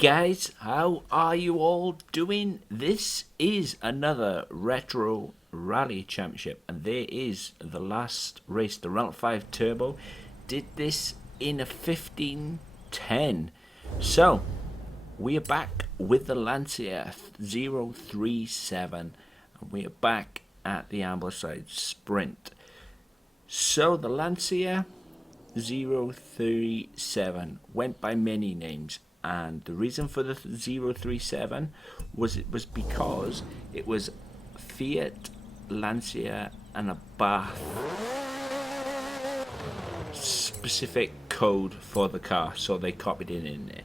Guys, how are you all doing? This is another Retro Rally Championship, and there is the last race. The Renault 5 Turbo did this in a 1510. So, we are back with the Lancia 037, and we are back at the Ambleside Sprint. So, the Lancia 037 went by many names, and the reason for the 037 was because it was Fiat, Lancia and a Bath specific code for the car, so they copied it in there.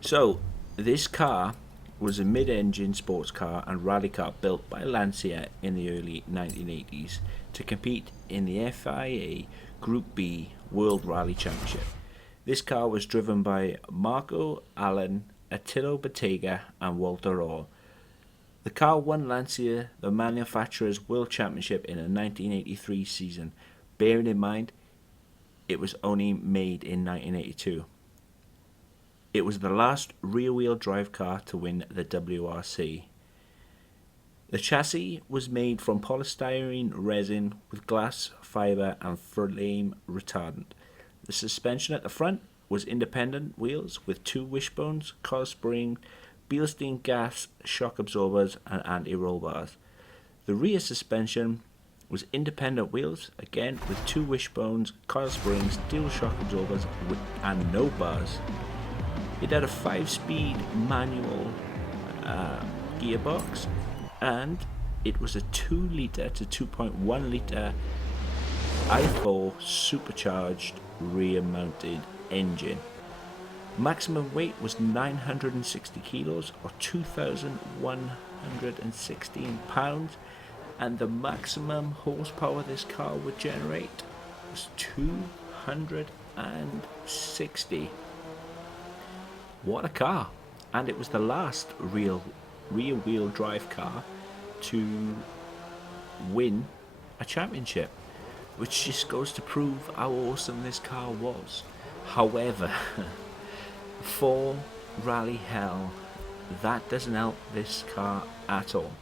So this car was a mid-engine sports car and rally car built by Lancia in the early 1980s to compete in the FIA Group B World Rally Championship. This car was driven by Marco Allen, Attilio Bottega and Walter Orr. The car won Lancia the manufacturer's World Championship in a 1983 season, bearing in mind it was only made in 1982. It was the last rear-wheel drive car to win the WRC. The chassis was made from polystyrene resin with glass fibre and flame retardant. The suspension at the front was independent wheels with 2 wishbones, coil spring, Bilstein gas shock absorbers and anti-roll bars. The rear suspension was independent wheels, again with 2 wishbones, coil springs, dual shock absorbers and no bars. It had a 5-speed manual gearbox, and it was a 2 litre to 2.1 litre i4 supercharged rear mounted engine. Maximum weight was 960 kilos or 2,116 pounds, and the maximum horsepower this car would generate was 260. What a car! And it was the last real rear-wheel drive car to win a championship, which just goes to prove how awesome this car was. However, for rally hell, that doesn't help this car at all.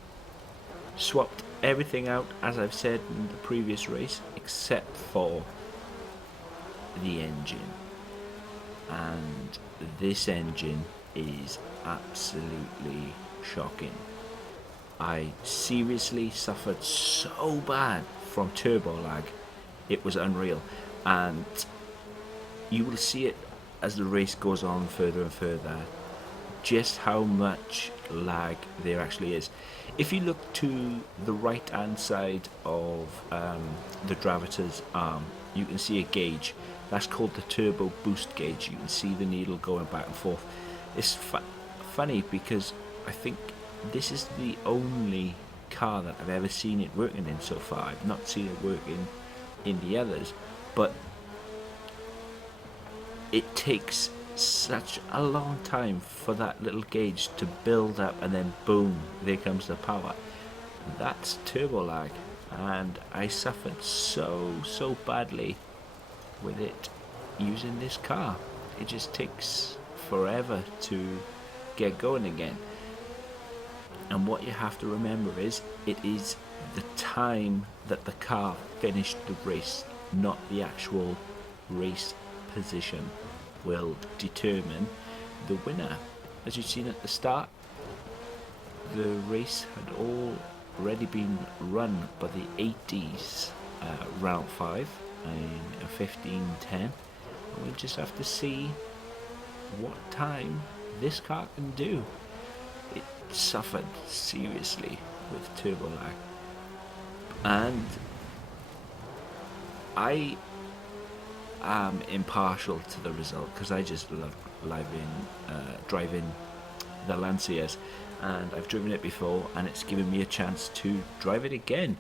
Swapped everything out, as I've said in the previous race, except for the engine. And this engine is absolutely shocking. I seriously suffered so bad from turbo lag, it was unreal, and you will see it as the race goes on further and further just how much lag there actually is. If you look to the right hand side of the driver's arm, you can see a gauge. That's called the turbo boost gauge. You can see the needle going back and forth. It's funny because I think this is the only car that I've ever seen it working in so far. I've not seen it working in the others, but it takes such a long time for that little gauge to build up, and then boom, there comes the power. That's turbo lag, and I suffered so badly with it using this car. It just takes forever to get going again. And what you have to remember is it is the time that the car finished the race, not the actual race position, will determine the winner. As you've seen at the start, the race had already been run by the 80s Renault 5 in a 1510. We'll just have to see what time this car can do. It suffered seriously with turbo lag, and I am impartial to the result because I just love driving the Lancias, and I've driven it before and it's given me a chance to drive it again.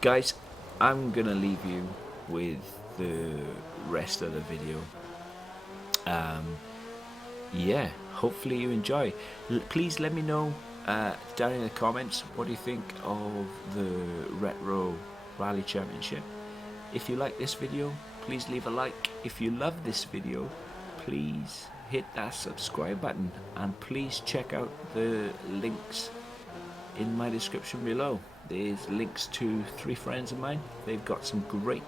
Guys, I'm gonna leave you with the rest of the video. Yeah, hopefully you enjoy. Please let me know down in the comments what do you think of the Retro Rally Championship. If you like this video, please leave a like. If you love this video, please hit that subscribe button, and please check out the links in my description below. There's links to 3 friends of mine. They've got some great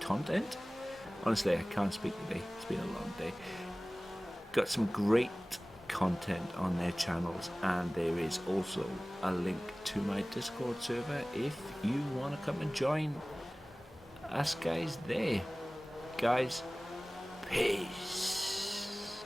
content. Honestly, I can't speak today. It's been a long day. Got some great content on their channels, and there is also a link to my Discord server if you want to come and join us guys there. Guys, peace.